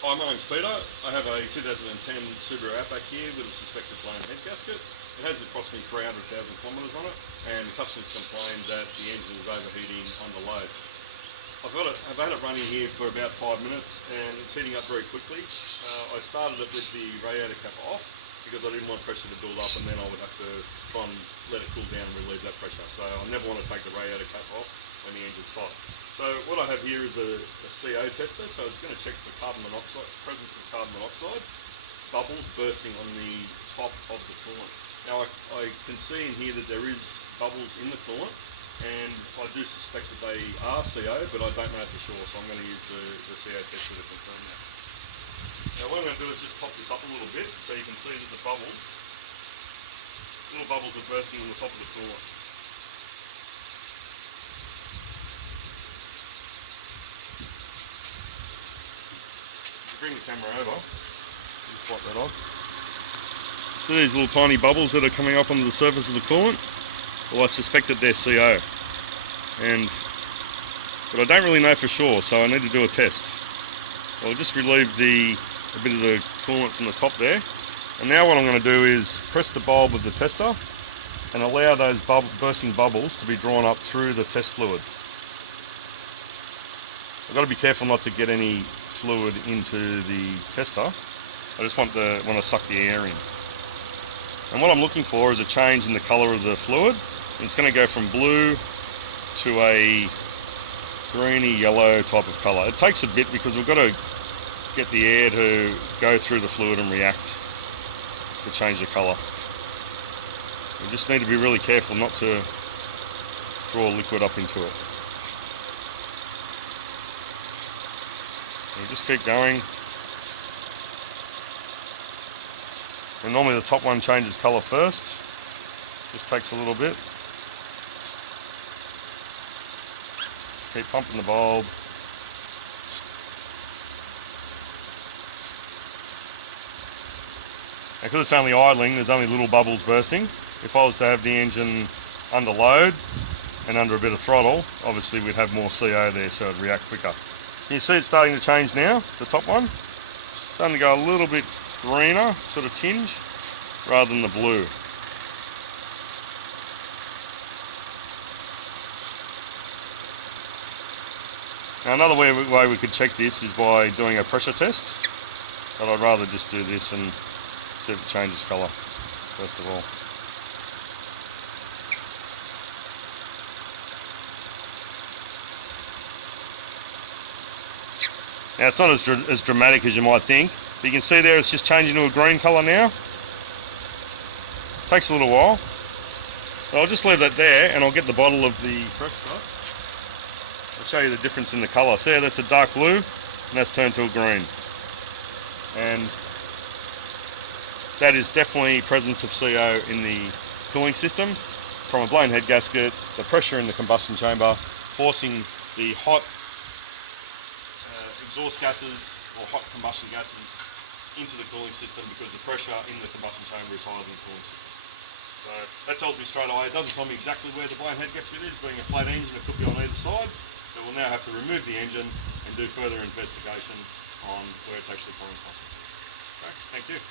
Hi, my name's Peter. I have a 2010 Subaru Outback here with a suspected blown head gasket. It has approximately 300,000 kilometres on it, and the customers complained that the engine is overheating under load. I've had it running here for about 5 minutes, and it's heating up very quickly. I started it with the radiator cap off because I didn't want pressure to build up, and then I would have to try and let it cool down and relieve that pressure. So I never want to take the radiator cap off when the engine's hot. So what I have here is a CO tester, so it's going to check for carbon monoxide, presence of carbon monoxide, bubbles bursting on the top of the coolant. Now I can see in here that there is bubbles in the coolant, and I do suspect that they are CO, but I don't know for sure, so I'm going to use the CO tester to confirm that. Now what I'm going to do is just top this up a little bit so you can see that the little bubbles are bursting on the top of the coolant. Bring the camera over, just wipe that off. So these little tiny bubbles that are coming up onto the surface of the coolant, well, I suspect that they're CO, but I don't really know for sure, so I need to do a test. So I'll just relieve a bit of the coolant from the top there, and now what I'm going to do is press the bulb of the tester and allow those bursting bubbles to be drawn up through the test fluid. I've got to be careful not to get any fluid into the tester. I just want to suck the air in. And what I'm looking for is a change in the colour of the fluid. It's going to go from blue to a greeny yellow type of colour. It takes a bit because we've got to get the air to go through the fluid and react to change the colour. We just need to be really careful not to draw liquid up into it. Just keep going. And normally the top one changes colour first. Just takes a little bit. Keep pumping the bulb. And because it's only idling, there's only little bubbles bursting. If I was to have the engine under load and under a bit of throttle, obviously we'd have more CO there, so it'd react quicker. You see it's starting to change now, the top one. It's starting to go a little bit greener, sort of tinge, rather than the blue. Now another way we could check this is by doing a pressure test, but I'd rather just do this and see if it changes colour, first of all. Now it's not as dramatic as you might think, but you can see there it's just changing to a green colour now. Takes a little while. But I'll just leave that there and I'll get the bottle of the pressure. I'll show you the difference in the colour. See how that's a dark blue and that's turned to a green. And that is definitely presence of CO in the cooling system from a blown head gasket, the pressure in the combustion chamber forcing the hot exhaust gases or hot combustion gases into the cooling system because the pressure in the combustion chamber is higher than the cooling system. So that tells me straight away. It doesn't tell me exactly where the blown head gasket is. Being a flat engine, it could be on either side. So we'll now have to remove the engine and do further investigation on where it's actually coming from. Okay, thank you.